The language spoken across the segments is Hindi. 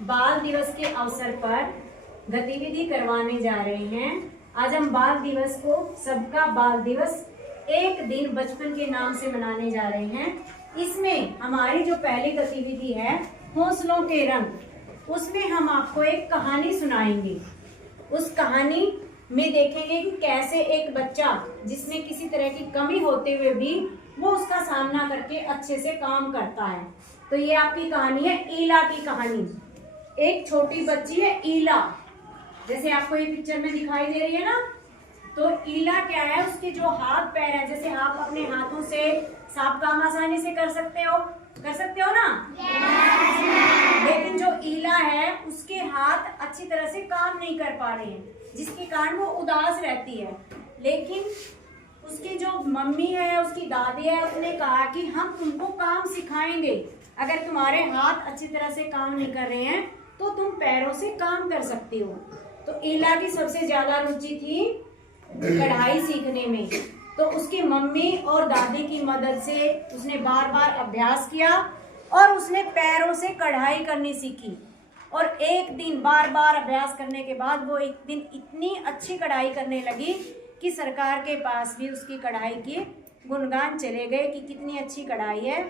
बाल दिवस के अवसर पर गतिविधि करवाने जा रहे हैं। आज हम बाल दिवस को सबका बाल दिवस एक दिन बचपन के नाम से मनाने जा रहे हैं। इसमें हमारी जो पहली गतिविधि है हौसलों के रंग, उसमें हम आपको एक कहानी सुनाएंगे। उस कहानी में देखेंगे कि कैसे एक बच्चा जिसमें किसी तरह की कमी होते हुए भी वो उसका सामना करके अच्छे से काम करता है। तो ये आपकी कहानी है ईला की कहानी। एक छोटी बच्ची है ईला, जैसे आपको ये पिक्चर में दिखाई दे रही है ना। तो ईला क्या है, उसके जो हाथ पैर है, जैसे आप अपने हाथों से साफ काम आसानी से कर सकते हो ना। लेकिन जो ईला है उसके हाथ अच्छी तरह से काम नहीं कर पा रहे हैं, जिसके कारण वो उदास रहती है। लेकिन उसकी जो मम्मी है, उसकी दादी है, उसने कहा कि हम तुमको काम सिखाएंगे। अगर तुम्हारे हाथ अच्छी तरह से काम नहीं कर रहे हैं तो तुम पैरों से काम कर सकती हो। तो ईला की सबसे ज्यादा रुचि थी कढ़ाई सीखने में। तो उसकी मम्मी और दादी की मदद से उसने बार बार अभ्यास किया और उसने पैरों से कढ़ाई करनी सीखी। और एक दिन बार बार अभ्यास करने के बाद वो एक दिन इतनी अच्छी कढ़ाई करने लगी कि सरकार के पास भी उसकी कढ़ाई के गुणगान चले गए कि कितनी अच्छी कढ़ाई है।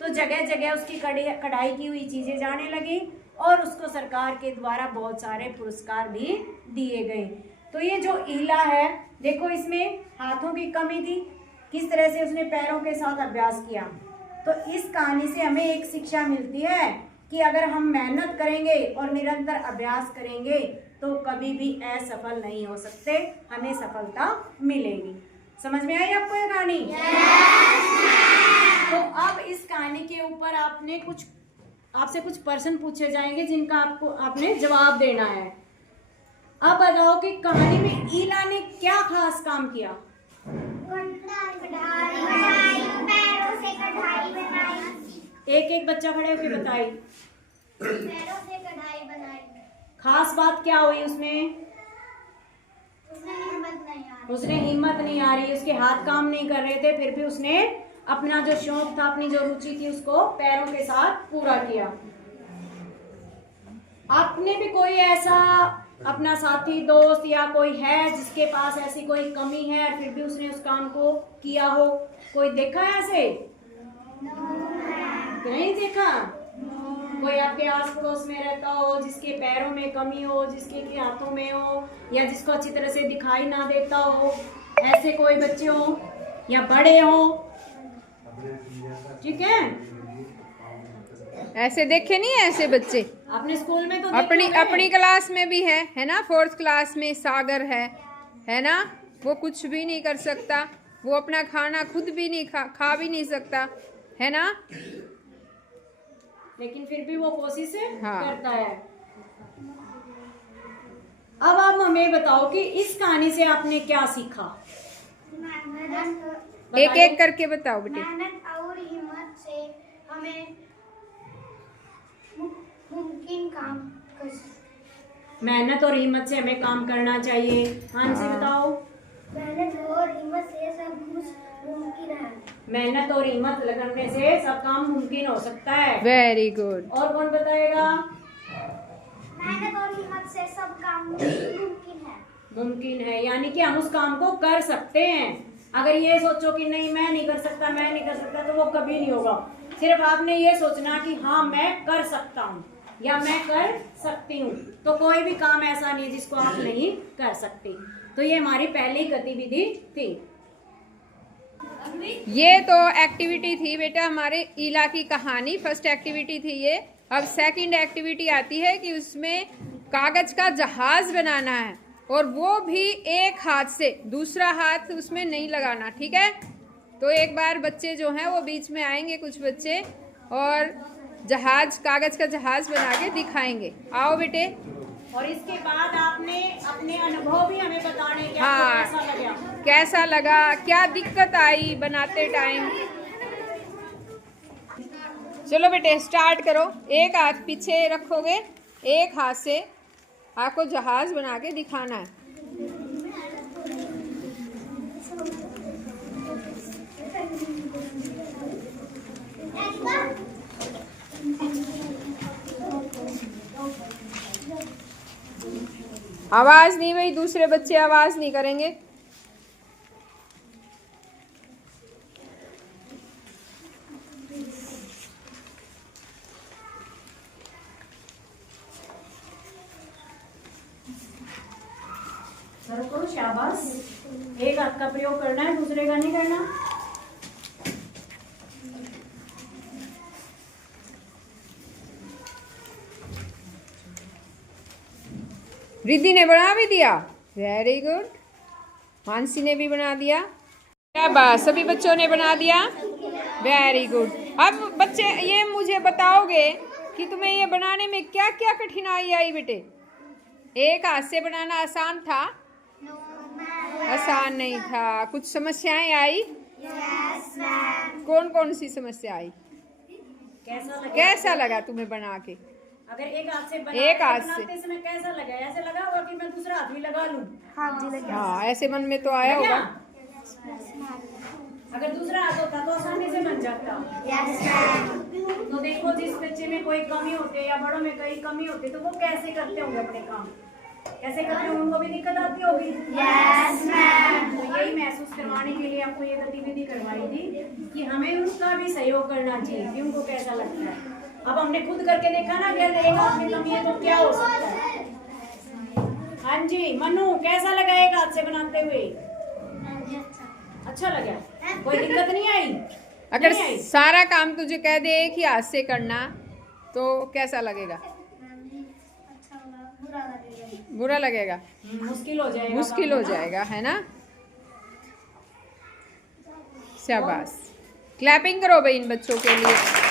तो जगह जगह उसकी कढ़ाई की हुई चीज़ें जाने लगी और उसको सरकार के द्वारा बहुत सारे पुरस्कार भी दिए गए। तो ये जो ईला है, देखो इसमें हाथों की कमी थी, किस तरह से उसने पैरों के साथ अभ्यास किया। तो इस कहानी से हमें एक शिक्षा मिलती है कि अगर हम मेहनत करेंगे और निरंतर अभ्यास करेंगे तो कभी भी असफल नहीं हो सकते, हमें सफलता मिलेगी। समझ में आई आपको ये कहानी? तो अब इस कहानी के ऊपर आपसे कुछ प्रश्न पूछे जाएंगे जिनका आपने जवाब देना है। अब बताओ कि कहानी में ईला ने क्या खास काम किया? एक एक बच्चा खड़े होकर बताई। पैरों से कढ़ाई बनाई। खास बात क्या हुई उसमें? उसने हिम्मत नहीं आ रही, उसके हाथ काम नहीं कर रहे थे, फिर भी उसने अपना जो शौक था, अपनी जो रुचि थी, उसको पैरों के साथ पूरा किया। आपने भी कोई ऐसा अपना साथी दोस्त या कोई है जिसके पास ऐसी कोई कमी है फिर भी उसने उस काम को किया हो? कोई देखा है ऐसे? नहीं देखा? कोई आपके आस पड़ोस में रहता हो जिसके पैरों में कमी हो, जिसके हाथों में हो, या जिसको अच्छी तरह से दिखाई ना देता हो? ऐसे कोई बच्चे हो या बड़े हो? ठीक है, ऐसे देखे नहीं है ऐसे बच्चे अपने स्कूल में तो अपनी क्लास में भी है ना। 4th क्लास में सागर है ना। वो कुछ भी नहीं कर सकता, वो अपना खाना खुद भी नहीं खा भी नहीं सकता, है ना। लेकिन फिर भी वो कोशिश करता है। अब आप हमें बताओ कि इस कहानी से आपने क्या सीखा? एक एक करके बताओ बेटे। मेहनत और हिम्मत से हमें मुमकिन काम कर सकते। मेहनत और हिम्मत से हमें काम करना चाहिए। हाँ जी बताओ। मेहनत और हिम्मत से सब कुछ मुमकिन है। मेहनत और हिम्मत लगाने से सब काम मुमकिन हो सकता है। Very good. और कौन बताएगा? मेहनत और हिम्मत से सब काम मुमकिन है। मुमकिन है यानी कि हम उस काम को कर सकते हैं। अगर ये सोचो कि नहीं मैं नहीं कर सकता तो वो कभी नहीं होगा। सिर्फ आपने ये सोचना कि हाँ मैं कर सकता हूँ या मैं कर सकती हूँ, तो कोई भी काम ऐसा नहीं है जिसको आप नहीं कर सकते। तो ये हमारी पहली गतिविधि थी। ये तो एक्टिविटी थी बेटा हमारे ईला की कहानी, फर्स्ट एक्टिविटी थी ये। अब सेकंड एक्टिविटी आती है कि उसमें कागज का जहाज बनाना है और वो भी एक हाथ से, दूसरा हाथ उसमें नहीं लगाना, ठीक है। तो एक बार बच्चे जो हैं वो बीच में आएंगे, कुछ बच्चे, और कागज का जहाज बना के दिखाएंगे। आओ बेटे। और इसके बाद आपने अपने अनुभव भी हमें बताने कि हाँ, आपको कैसा लगा, कैसा लगा, क्या दिक्कत आई बनाते टाइम। चलो बेटे स्टार्ट करो। एक हाथ पीछे रखोगे, एक हाथ से आपको जहाज बना के दिखाना है। आवाज नहीं, भाई दूसरे बच्चे आवाज नहीं करेंगे। सर को शाबाश। एक हाथ का प्रयोग करना है, दूसरे का नहीं करना। रिद्धि ने बना भी दिया, वेरी गुड। मानसी ने भी बना दिया, क्या बात, सभी बच्चों ने बना दिया, वेरी गुड। अब बच्चे ये मुझे बताओगे कि तुम्हें ये बनाने में क्या क्या कठिनाई आई बेटे? एक हाथ से बनाना आसान था? आसान नहीं था, कुछ समस्याएं आई? कौन कौन सी समस्या आई? कैसा लगा तुम्हें बना के? अगर एक हाथ से बनाते समय कैसा लगा? ऐसे लगा होगा कि मैं दूसरा हाथ भी लगा लूं। हाँ, ऐसे मन में तो आया होगा। अगर दूसरा हाथ होता तो आसानी से बन जाता। तो देखो, जिस बच्चे में कोई कमी होती है या बड़ों में कोई कमी होती है तो वो कैसे करते होंगे अपने काम, कैसे करते होंगे, उनको भी दिक्कत आती होगी। तो यही महसूस करवाने के लिए आपको ये गतिविधि करवाई थी कि हमें उनका भी सहयोग करना चाहिए कि उनको कैसा लगता है। अब हमने खुद करके देखा ना, क्या एक हाथ में कमी है तो क्या हो सकता है। हाँ जी मनु, कैसा लगा एक हाथ से बनाते हुए? अच्छा लगा, कोई दिक्कत नहीं आई? अगर सारा काम तुझे कह दे एक ही हाथ से करना तो कैसा लगेगा? बुरा लगेगा, मुश्किल हो जाएगा, मुश्किल हो जाएगा, है ना? शाबाश, क्लैपिंग करो भाई इन बच्चों के लिए।